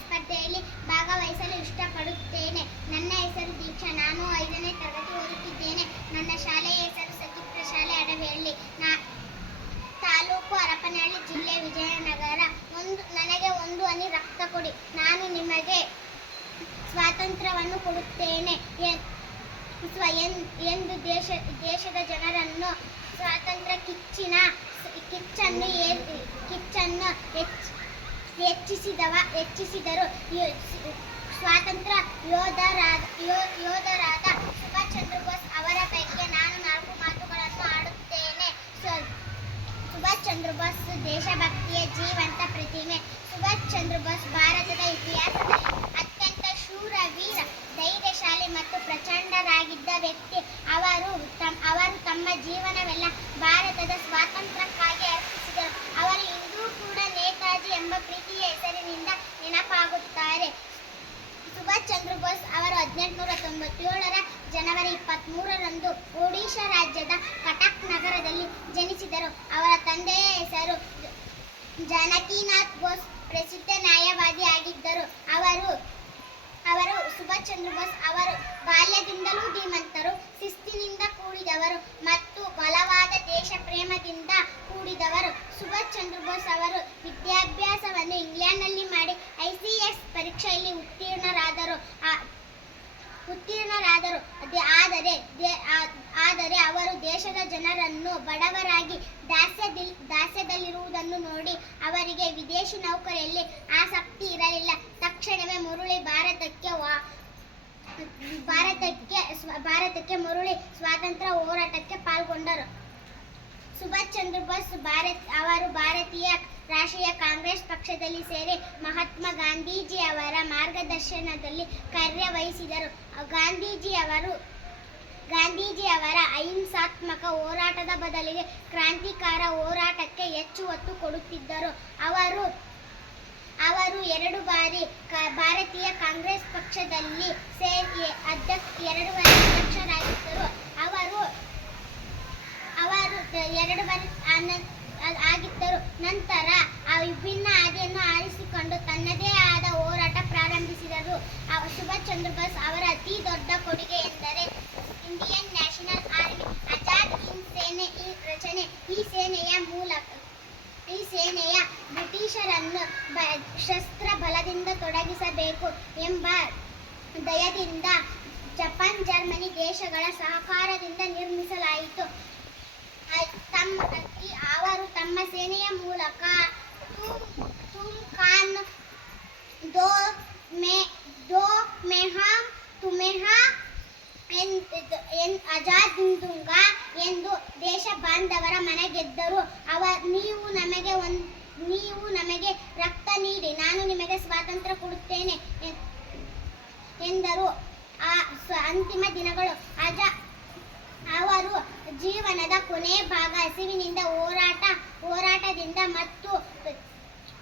ಸ್ಪರ್ಧೆಯಲ್ಲಿ ಭಾಗವಹಿಸಲು ಇಷ್ಟಪಡುತ್ತೇನೆ. ನನ್ನ ಹೆಸರು ದೀಕ್ಷಾ. ನಾನು 5ನೇ ತರಗತಿ ಓದುತ್ತಿದ್ದೇನೆ. ನನ್ನ ಶಾಲೆಯ ಹೆಸರು ಸಚಿತ್ರ ಶಾಲೆ, ಅಡವಿಹಳ್ಳಿ, ತಾಲೂಕು ಹರಪನಹಳ್ಳಿ, ಜಿಲ್ಲೆ ವಿಜಯನಗರ. ನನಗೆ ಒಂದು ಹನಿ ರಕ್ತ ಕೊಡಿ, ನಾನು ನಿಮಗೆ ಸ್ವಾತಂತ್ರ್ಯವನ್ನು ಕೊಡುತ್ತೇನೆ ಎಂದು ದೇಶದ ಜನರನ್ನು ಸ್ವಾತಂತ್ರ್ಯ ಕಿಚ್ಚನ್ನು ಹೆಚ್ಚಿಸಿದರು. ಸ್ವಾತಂತ್ರ್ಯ ಯೋಧರಾದ ಸುಭಾಷ್ ಚಂದ್ರ ಬೋಸ್ ಅವರ ಬಗ್ಗೆ ನಾನು 4 ಮಾತುಗಳನ್ನು ಆಡುತ್ತೇನೆ. ಸುಭಾಷ್ ಚಂದ್ರ ಬೋಸ್ ದೇಶಭಕ್ತಿಯ ಜೀವಂತ ಪ್ರತಿಮೆ. ಸುಭಾಷ್ ಚಂದ್ರ ಬೋಸ್ ಭಾರತದ ಇತಿಹಾಸದಲ್ಲಿ ಅತ್ಯಂತ ಶೂರ, ವೀರ, ಧೈರ್ಯಶಾಲಿ ಮತ್ತು ಪ್ರಚಂಡರಾಗಿದ್ದ ವ್ಯಕ್ತಿ. ಅವರು ತಮ್ಮ ಜೀವನವೆಲ್ಲ ಭಾರತದ ಸ್ವಾತಂತ್ರ್ಯಕ್ಕಾಗಿ ಅರ್ಪಿಸಿದರು. ಅವರು ಇಂದೂ ಕೂಡ ನೇತಾಜಿ ಎಂಬ ಪ್ರೀತಿಯ ಹೆಸರಿನಿಂದ ನೆನಪಾಗುತ್ತಾರೆ. ಸುಭಾಷ್ ಚಂದ್ರ ಬೋಸ್ ಅವರು 1897ರ ಜನವರಿ 23ರಂದು ಒಡಿಶಾ ರಾಜ್ಯದ ಕಟಕ್ ನಗರದಲ್ಲಿ ಜನಿಸಿದರು. ಅವರ ತಂದೆಯ ಹೆಸರು ಜಾನಕಿನಾಥ್ ಬೋಸ್, ಪ್ರಸಿದ್ಧ ನ್ಯಾಯವಾದಿ ಆಗಿದ್ದರು. ಸುಭಾಷ್ ಚಂದ್ರ ಬೋಸ್ ಅವರು ಬಾಲ್ಯದಿಂದಲೂ ಧೀಮಂತರು, ಶಿಸ್ತಿನಿಂದ ಕೂಡಿದವರು ಮತ್ತು ಬಲವಾದ ದೇಶ ಪ್ರೇಮದಿಂದ ಕೂಡಿದವರು. ಸುಭಾಷ್ ಚಂದ್ರ ಬೋಸ್ ಅವರು ವಿದ್ಯಾಭ್ಯಾಸವನ್ನು ಇಂಗ್ಲೆಂಡ್ನಲ್ಲಿ ಮಾಡಿ ICS ಪರೀಕ್ಷೆಯಲ್ಲಿ ಉತ್ತೀರ್ಣರಾದರು. ಆದರೆ ಅವರು ದೇಶದ ಜನರನ್ನು ಬಡವರಾಗಿ ದಾಸ್ಯದಲ್ಲಿರುವುದನ್ನು ನೋಡಿ ಅವರಿಗೆ ವಿದೇಶಿ ನೌಕರಿಯಲ್ಲಿ ಆಸಕ್ತಿ ಇರಲಿಲ್ಲ. ತಕ್ಷಣವೇ ಭಾರತಕ್ಕೆ ಮರಳಿ ಸ್ವಾತಂತ್ರ್ಯ ಹೋರಾಟಕ್ಕೆ ಪಾಲ್ಗೊಂಡರು. ಸುಭಾಷ್ ಚಂದ್ರ ಬೋಸ್ ಅವರು ಭಾರತೀಯ ರಾಷ್ಟ್ರೀಯ ಕಾಂಗ್ರೆಸ್ ಪಕ್ಷದಲ್ಲಿ ಸೇರಿ ಮಹಾತ್ಮ ಗಾಂಧೀಜಿ ಅವರ ಮಾರ್ಗದರ್ಶನದಲ್ಲಿ ಕಾರ್ಯವಹಿಸಿದರು. ಗಾಂಧೀಜಿ ಅವರ ಅಹಿಂಸಾತ್ಮಕ ಹೋರಾಟದ ಬದಲಿಗೆ ಕ್ರಾಂತಿಕಾರ ಹೋರಾಟಕ್ಕೆ ಹೆಚ್ಚು ಒತ್ತು ಕೊಡುತ್ತಿದ್ದರು. ಅವರು 2 ಬಾರಿ ಭಾರತೀಯ ಕಾಂಗ್ರೆಸ್ ಪಕ್ಷದಲ್ಲಿ ಸೇರಿ 2 ಬಾರಿ ಅಧ್ಯಕ್ಷರಾಗಿದ್ದರು. ಅವರು 2 ಬಾರಿ ಆಗಿದ್ದರು. ನಂತರ ವಿಭಿನ್ನ ಹಾದಿಯನ್ನು ಆರಿಸಿಕೊಂಡು ತನ್ನದೇ ಆದ ಹೋರಾಟ ಪ್ರಾರಂಭಿಸಿದರು. ಸುಭಾಷ್ ಚಂದ್ರ ಬೋಸ್ ಅವರ ಅತಿ ದೊಡ್ಡ ಕೊಡುಗೆ ಎಂದರೆ Indian national army, Azad Hind ಸೇನೆ ರಚನೆ. ಈ ಸೇನೆಯ ಬ್ರಿಟಿಷರನ್ನು ಶಸ್ತ್ರ ಬಲದಿಂದ ತೊಡಗಿಸಬೇಕು ಎಂಬ ಧ್ಯೇಯದಿಂದ ಜಪಾನ್, ಜರ್ಮನಿ ದೇಶಗಳ ಸಹಕಾರದಿಂದ ನಿರ್ಮಿಸಲಾಯಿತು. ಅವರು ತಮ್ಮ ಸೇನೆಯ ಮೂಲಕ ತುಮ್ ದೋ ತುಮೆಹಾ ಆಜಾದೂಂಗಾ ಎಂದು ದೇಶ ಬಾಂಧವರ ಮನಗೆದ್ದರು. ನೀವು ನಮಗೆ ರಕ್ತ ನೀಡಿ, ನಾನು ನಿಮಗೆ ಸ್ವಾತಂತ್ರ್ಯ ಕೊಡುತ್ತೇನೆ ಎಂದರು. ಅಂತಿಮ ದಿನಗಳು. ಅವರು ಜೀವನದ ಕೊನೆಯ ಭಾಗ ಹಸಿವಿನಿಂದ, ಹೋರಾಟದಿಂದ ಮತ್ತು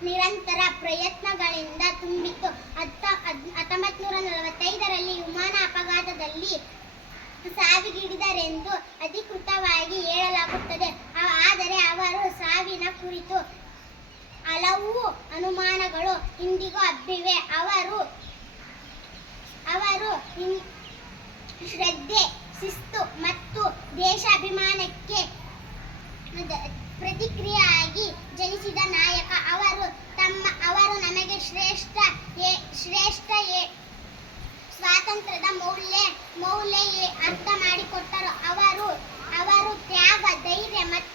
ನಿರಂತರ ಪ್ರಯತ್ನಗಳಿಂದ ತುಂಬಿತ್ತು. 1945ರಲ್ಲಿ ವಿಮಾನ ಅಪಘಾತದಲ್ಲಿ ಸಾವಿಗೀಡಿದರೆಂದು ಅಧಿಕೃತವಾಗಿ ಹೇಳಲಾಗುತ್ತದೆ. ಆದರೆ ಅವರ ಸಾವಿನ ಕುರಿತು ಹಲವು ಅನುಮಾನಗಳು ಇಂದಿಗೂ ಹಬ್ಬಿವೆ. ಅವರು ಶ್ರದ್ಧೆ, ಶಿಸ್ತು ಮತ್ತು ದೇಶಾಭಿಮಾನಕ್ಕೆ ಪ್ರತಿಕ್ರಿಯೆಯಾಗಿ ಜನಿಸಿದ ನಾಯಕ. ಅವರು ನಮಗೆ ಶ್ರೇಷ್ಠ ಸ್ವಾತಂತ್ರ್ಯದ ಮೌಲ್ಯ ಅರ್ಥ ಮಾಡಿಕೊಟ್ಟರು. ಅವರು ತ್ಯಾಗ, ಧೈರ್ಯ ಮತ್ತು